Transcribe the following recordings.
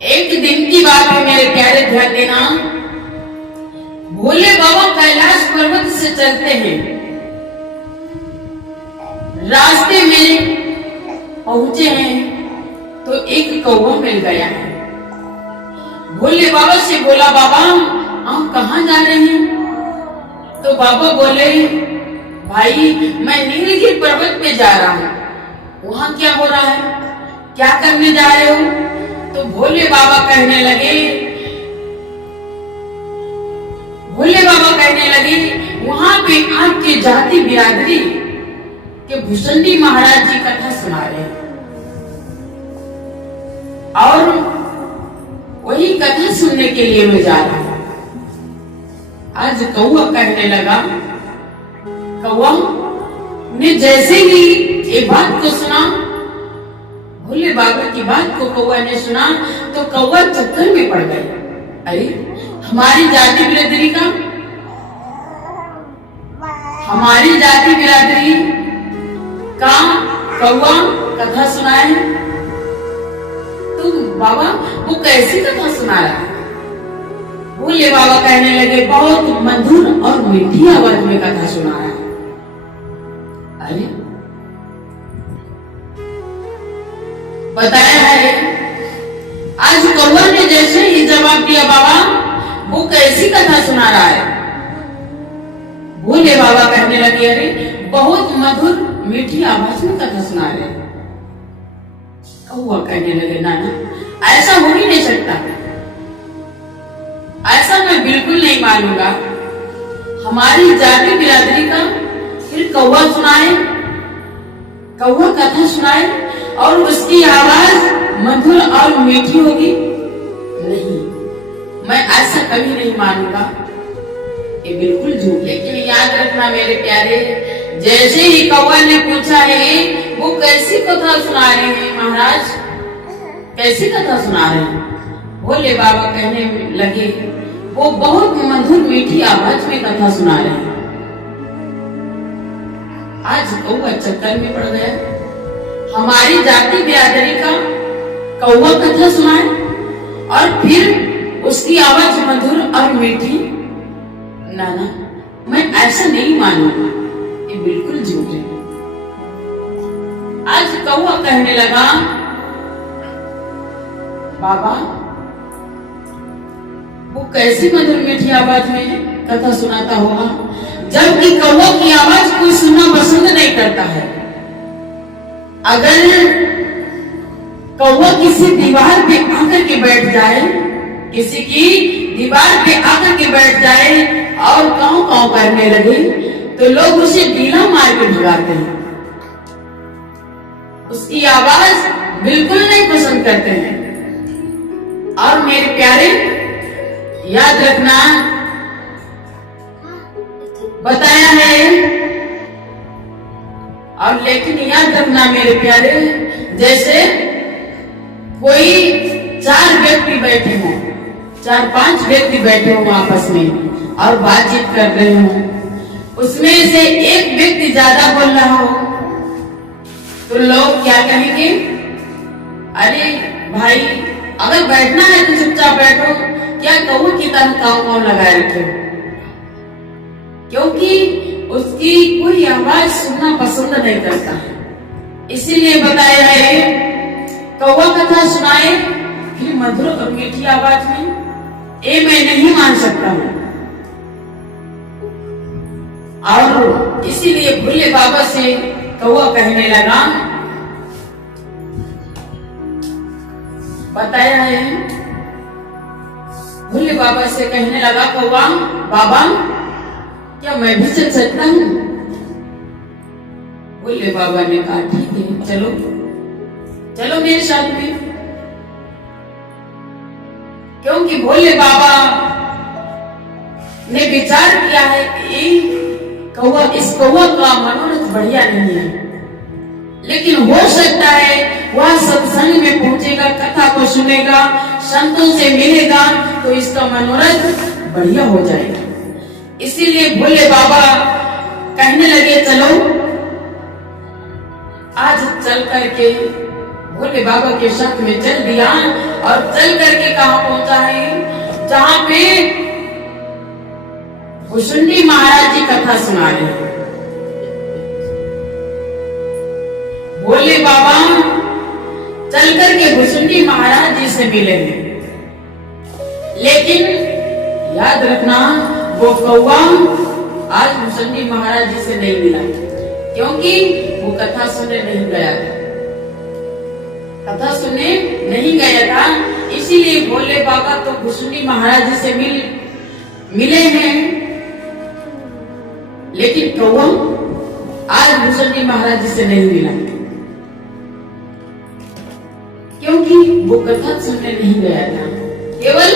एक दिन की बात है मेरे प्यारे, ध्यान देना। भोले बाबा कैलाश पर्वत से चलते हैं। रास्ते में पहुंचे हैं तो एक कौवा मिल गया है। भोले बाबा से बोला, बाबा आप कहाँ जा रहे हैं? तो बाबा बोले, भाई मैं नीलगिरी पर्वत पे जा रहा हूँ। वहां क्या हो रहा है, क्या करने जा रहे हो? तो भोले बाबा कहने लगे वहां पे आपके जाति बिरादरी के भुसंडी महाराज जी कथा सुना रहे हैं और वही कथा सुनने के लिए मैं जा रहा हूं। आज कौवा कहने लगा, कौवा ने जैसे ही ये बात को सुना, भोले बाबा की बात को कौवा ने सुना तो कौवा चक्कर में पड़ गया। अरे हमारी जाति बिरादरी का कौवा कथा सुनाए तो बाबा वो कैसी कथा सुना रहा है? भोले बाबा कहने लगे, बहुत मधुर और मीठी आवाज में कथा सुना रहा है। अरे बताया है। आज कौवा ने जैसे ही जवाब दिया, बाबा वो कैसी कथा सुना रहा है? भोले बाबा कहने लगे, अरे बहुत मधुर मीठी आवाज में कथा सुना रहे। कौवा कहने लगे, नाना ऐसा हो ही नहीं सकता, ऐसा मैं बिल्कुल नहीं मानूंगा। हमारी जाति बिरादरी का फिर कौवा सुनाए, कौवा कथा सुनाए और उसकी आवाज मधुर और मीठी होगी? नहीं, मैं ऐसा कभी नहीं मानूंगा, ये बिल्कुल झूठ। लेकिन याद रखना मेरे प्यारे, जैसे ही कौवा ने पूछा है वो कैसी कथा सुना रहे हैं महाराज, कैसी कथा सुना रहे हैं? भोले बाबा कहने लगे, वो बहुत मधुर मीठी आवाज में कथा सुना रहे हैं। आज कौवा चक्कर में पड़ गया। हमारी जाति बिरादरी का कौवा कथा सुनाए और फिर उसकी आवाज मधुर और मीठी? नाना मैं ऐसा नहीं मानूंगा, ये बिल्कुल झूठ है। आज कौवा कहने लगा, बाबा वो कैसी मधुर मीठी आवाज में कथा सुनाता होगा, जबकि कौवा की आवाज कोई सुनना पसंद नहीं करता है। अगर कौवा किसी दीवार पे आकर के बैठ जाए, किसी की दीवार पे आकर के बैठ जाए और काऊ काऊ करने लगे तो लोग उसे डीला मार के भगाते हैं, उसकी आवाज बिल्कुल नहीं पसंद करते हैं। और मेरे प्यारे याद रखना, बताया है। और लेकिन याद रखना मेरे प्यारे, जैसे कोई 4 व्यक्ति बैठे हों, 4-5 व्यक्ति बैठे हों आपस में और बातचीत कर रहे हों, उसमें से एक व्यक्ति ज्यादा बोल रहा हो तो लोग क्या कहेंगे? अरे भाई अगर बैठना है तो चुपचाप बैठो, क्या कौवा की तरह काऊ लगाए रखे? क्योंकि उसकी कोई आवाज सुनना पसंद नहीं करता है। इसीलिए बताया है, कौवा कथा सुनाए फिर मधुर और मीठी आवाज में, ये मैं नहीं मान सकता हूँ। और इसीलिए भोले बाबा से कौवा कहने लगा, बताया है। भोले बाबा से कहने लगा, कौवा बाबा क्या मैं भी चल सकता हूँ? भोले बाबा ने कहा, ठीक है चलो चलो मेरे साथ में। क्योंकि भोले बाबा ने विचार किया है कि इस कौवा का मनोरथ बढ़िया नहीं है, लेकिन हो सकता है वह सत्संग में पहुंचेगा, कथा को सुनेगा, संतों से मिलेगा तो इसका मनोरथ बढ़िया हो जाएगा। इसीलिए भोले बाबा कहने लगे, चलो आज चल करके भोले बाबा के शक में चल दिया और चल करके कहां पहुंचा है, जहां पे भुसुंडी महाराज जी कथा सुना रहे। भोले बाबा चल करके भुसुंडी महाराज जी से मिले हैं, लेकिन याद रखना वो कौवा आज भुसुंडी महाराज जी से नहीं मिला, क्योंकि वो कथा सुनने नहीं गया था। कथा सुनने नहीं गया था, इसीलिए भोले बाबा तो भुसुंडी महाराज जी से मिले हैं, लेकिन कौवा आज भुसुंडी महाराज जी से नहीं मिला, क्योंकि वो कथा सुनने नहीं गया था, केवल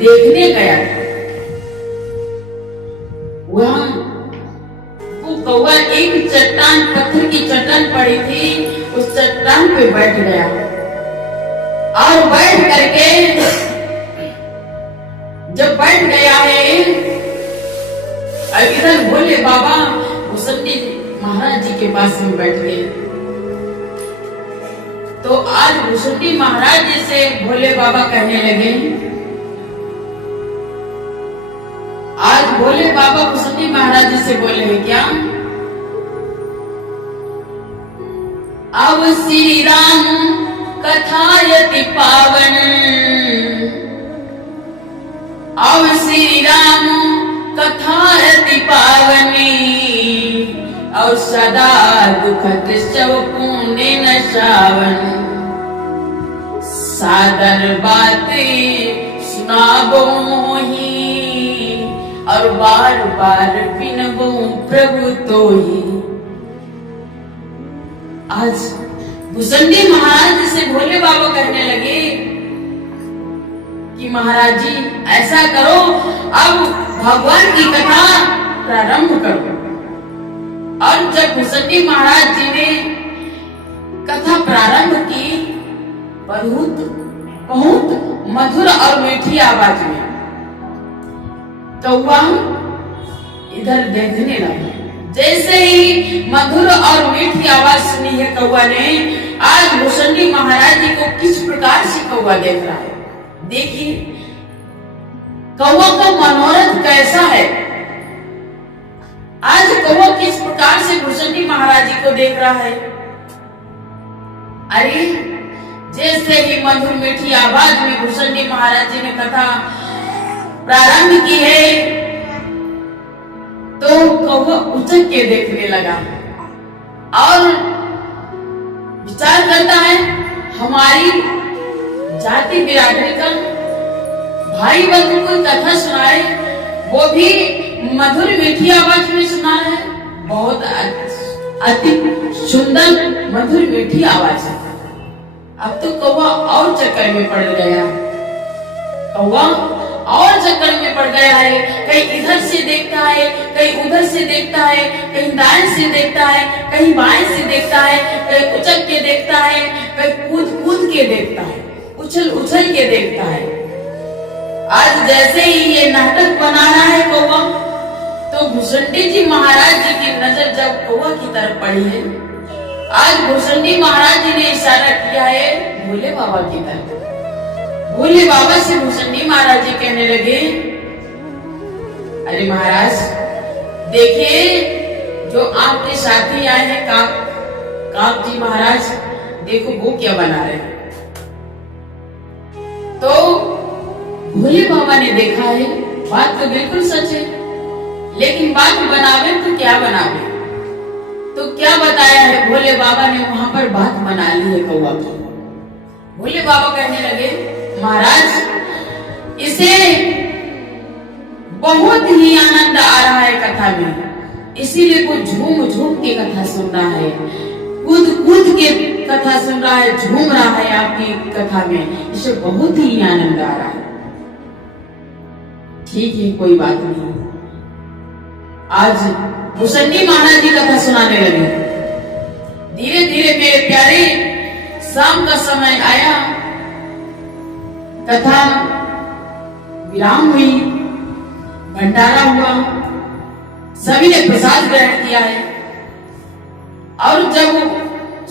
देखने गया था। वहां वो कौवा एक चट्टान, पत्थर की चट्टान पड़ी थी, उस चट्टान पे बैठ गया और बैठ करके जब बैठ गया है, इधर भोले बाबा भुसुंडी महाराज जी के पास में बैठ गए। तो आज भुसुंडी महाराज जी से भोले बाबा कहने लगे, आज भोले बाबा भुसुंडी महाराज जी से बोले हैं क्या, अब श्री राम कथायति पावन, अब श्री राम कथायति पावनी, और सदा दुखत शव पुण्य न श्रावण, सादर बातें सुनाबो मोही, और बार बार बिनबो प्रभु तो ही। आज भुसुंडी महाराज से भोले बाबा कहने लगे कि महाराज जी ऐसा करो, अब भगवान की कथा प्रारंभ करो। और जब भुसुंडी महाराज जी ने कथा प्रारंभ की, बहुत मधुर और मीठी आवाज में, कौवा इधर देखने लगा। जैसे ही मधुर और मीठी आवाज सुनी है कौवा ने, आज भुसुंडी महाराज जी को किस प्रकार से कौवा देख रहा है। देखिए कौवा का मनोरथ कैसा है। आज कौवा किस प्रकार से भुसुंडी महाराज जी को देख रहा है। अरे जैसे ही मधुर मीठी आवाज में भुसुंडी महाराज जी ने कथा प्रारंभ की है, तो कौवा उछल के देखने लगा और विचार करता है, हमारी जाति बिरादरी का भाई बंधु को कथा सुनाए, वो भी मधुर मीठी आवाज में सुना है, बहुत अति सुंदर मधुर मीठी आवाज है। अब तो कौवा और चक्कर में पड़ गया, कौवा और चक्कर में पड़ गया है। कहीं इधर से देखता है, कहीं उधर से देखता है, कहीं दाएं से देखता है, कहीं बाएं से देखता है, कहीं उछल के देखता है, कहीं कूद कूद के देखता है, उछल उछल के देखता है। आज जैसे ही ये नाटक बना रहा है कौवा, तो भुसुंडी जी महाराज जी की नजर जब कौवा की तरफ पड़ी है, आज भुसुंडी महाराज जी ने इशारा किया है भोले बाबा की तरफ। भोले बाबा से भुसुंडी महाराज जी कहने लगे, अरे महाराज देखिए, जो आपके साथी आए हैं काक जी महाराज, देखो वो क्या बना रहे हैं। तो भोले बाबा ने देखा है, बात तो बिल्कुल सच है, लेकिन बात बनावे तो क्या बनावे। तो क्या बताया है भोले बाबा ने, वहां पर बात बना ली है कौवा की। भोले बाबा कहने लगे, महाराज इसे बहुत ही आनंद आ रहा है कथा में, इसीलिए वो झूम झूम के कथा सुन रहा है, कूद कूद के कथा सुन रहा है, झूम रहा है आपकी कथा में, इसे बहुत ही आनंद आ रहा है। ठीक है, कोई बात नहीं। आज भुसुंडी महाराज जी कथा सुनाने लगे। धीरे धीरे मेरे प्यारे शाम का समय आया, कथा विराम हुई, भंडारा हुआ, सभी ने प्रसाद ग्रहण किया है। और जब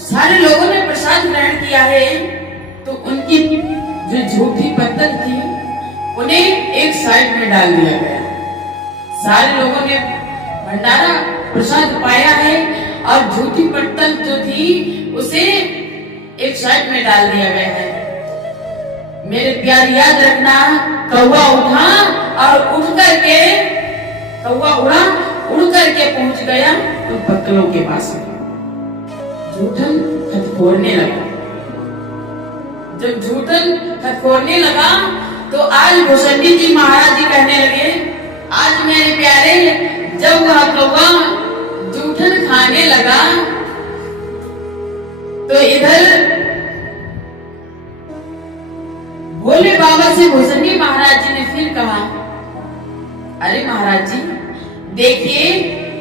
सारे लोगों ने प्रसाद ग्रहण किया है तो उनकी जो झूठी पत्तल थी उन्हें एक साइड में डाल दिया गया। सारे लोगों ने भंडारा प्रसाद पाया है और झूठी पत्तल जो थी उसे एक साइड में डाल दिया गया है। मेरे प्यार याद रखना, कौवा उठा और उठ करके कौवा उड़ करके पहुंच गया उन पत्तलों के पास में। जूठन खतखोरने लगा। जब जूठन खतखोरने लगा तो आज भुसंडी जी महाराज जी कहने लगे, आज मेरे प्यारे जब वह कौवा जूठन खाने लगा तो इधर भोले बाबा से भुसंडी महाराज जी ने फिर कहा, अरे महाराज जी देखिए,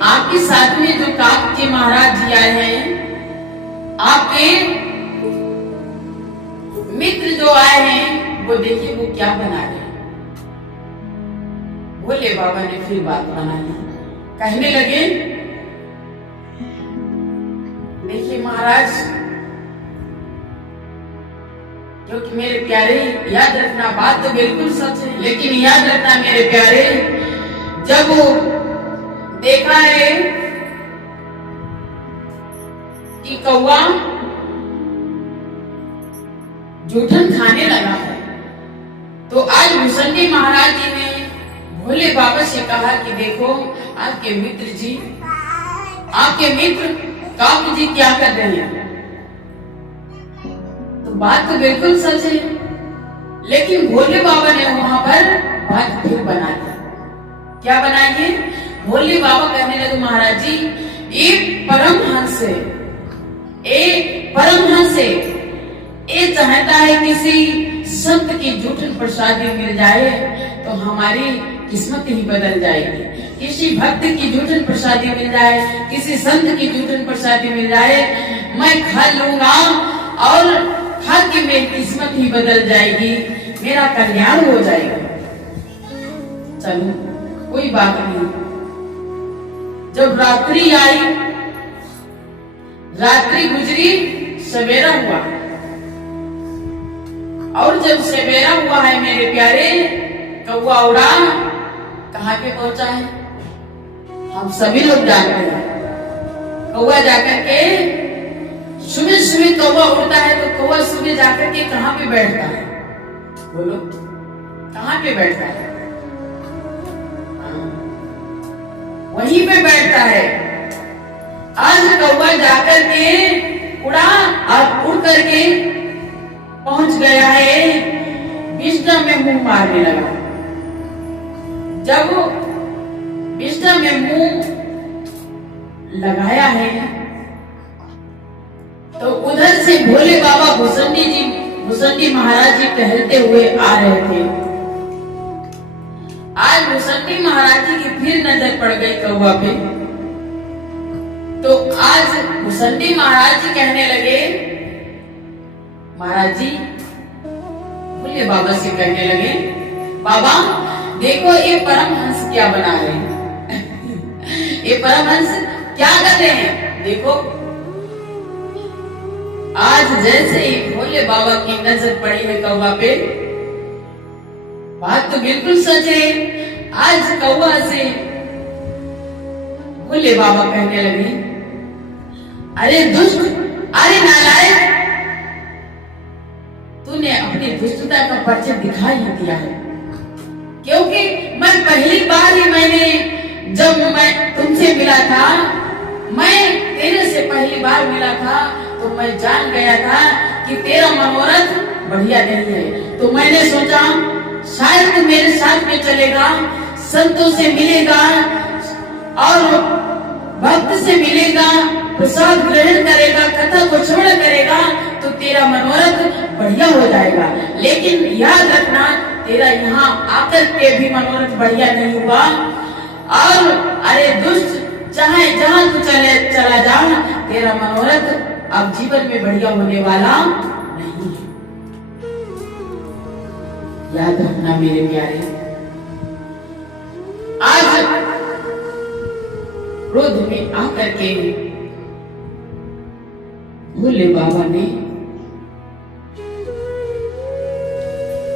आपके साथ में जो काक के महाराज जी आए हैं, आपके मित्र जो आए हैं, वो देखिए वो क्या बना रहे हैं। भोले बाबा ने फिर बात बना ली, कहने लगे, देखिए महाराज, क्योंकि मेरे प्यारे याद रखना, बात तो बिल्कुल सच है, लेकिन याद रखना मेरे प्यारे, जब वो देखा है कि कौवा जूठन खाने लगा है, तो आज भुसंडी महाराज जी ने भोले बाबा से कहा कि देखो आपके मित्र जी, आपके मित्र काक जी क्या कर रहे हैं। तो बात तो बिल्कुल सच है, लेकिन भोले बाबा ने वहां पर बात फिर बना दी। क्या बनाइए? भोले बाबा कहने लगे, महाराज जी एक परमहंस है, एक परमहंस है, ये चाहता है किसी संत की जूठन प्रसादी मिल जाए तो हमारी किस्मत ही बदल जाएगी। किसी भक्त की जूठन प्रसादी मिल जाए, किसी संत की जूठन प्रसादी मिल जाए, मैं खा लूंगा और खा के मेरी किस्मत ही बदल जाएगी, मेरा कल्याण हो जाएगा। चलो कोई बात नहीं। जब रात्रि आई, रात्रि गुजरी, सवेरा हुआ, और जब सवेरा हुआ है मेरे प्यारे, कौवा उड़ा कहाँ पे पहुंचा है? हम सभी लोग जानते हैं। कौवा जाकर के सुबह सुबह कौवा उड़ता है तो कौवा सुबह जाकर के कहाँ पे बैठता है? बोलो, कहाँ पे बैठता है? वहीं पे बैठता है। आज कौवा जाकर के उड़ा और उड़ करके पहुंच गया है बिस्तर में मुंह मारने लगा। जब बिस्तर में मुंह लगाया है तो उधर से भोले बाबा भुसंडी महाराज जी टहलते हुए आ रहे थे। आज भुसंडी महाराज जी की फिर नजर पड़ गई कौवा पे, तो आज भुसंडी महाराज जी कहने लगे, महाराज जी भोले बाबा से कहने लगे, बाबा देखो ये परमहंस क्या बना रहे हैं। ये परमहंस क्या कर रहे हैं? देखो आज जैसे ही भोले बाबा की नजर पड़ी है कौवा पे, बात तो बिल्कुल सच है। आज कौवा से भोले बाबा कहने लगे, अरे दुष्ट, अरे नालायक, तूने अपनी दुष्टता का परिचय दिखा ही दिया है। क्योंकि मैं पहली बार ही जब मैं तुमसे मिला था, मैं तेरे से पहली बार मिला था तो मैं जान गया था कि तेरा मनोरथ बढ़िया नहीं है। तो मैंने सोचा शायद तू मेरे साथ में चलेगा, संतों से मिलेगा और भक्त से मिलेगा, प्रसाद ग्रहण करेगा, कथा को श्रवण करेगा तो तेरा मनोरथ बढ़िया हो जाएगा। लेकिन याद रखना, तेरा यहाँ आकर के भी मनोरथ बढ़िया नहीं हुआ। और अरे दुष्ट, चाहे जहाँ तू चला जा, तेरा मनोरथ अब जीवन में बढ़िया होने वाला नहीं है। याद रखना मेरे प्यारे, आज क्रोध में आकर के भोले बाबा ने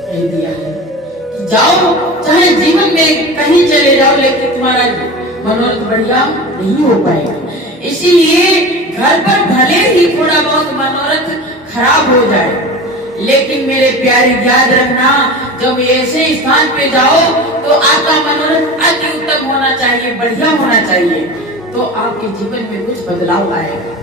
कह दिया है कि जाओ, चाहे जीवन में कहीं चले जाओ, लेकिन तुम्हारा मनोरथ बढ़िया नहीं हो पाएगा। इसीलिए घर पर भले ही थोड़ा बहुत मनोरथ खराब हो जाए, लेकिन मेरे प्यारे याद रखना, जब ऐसे स्थान पे जाओ तो आपका मनोरथ अति उत्तम होना चाहिए, बढ़िया होना चाहिए, तो आपके जीवन में कुछ बदलाव आएगा।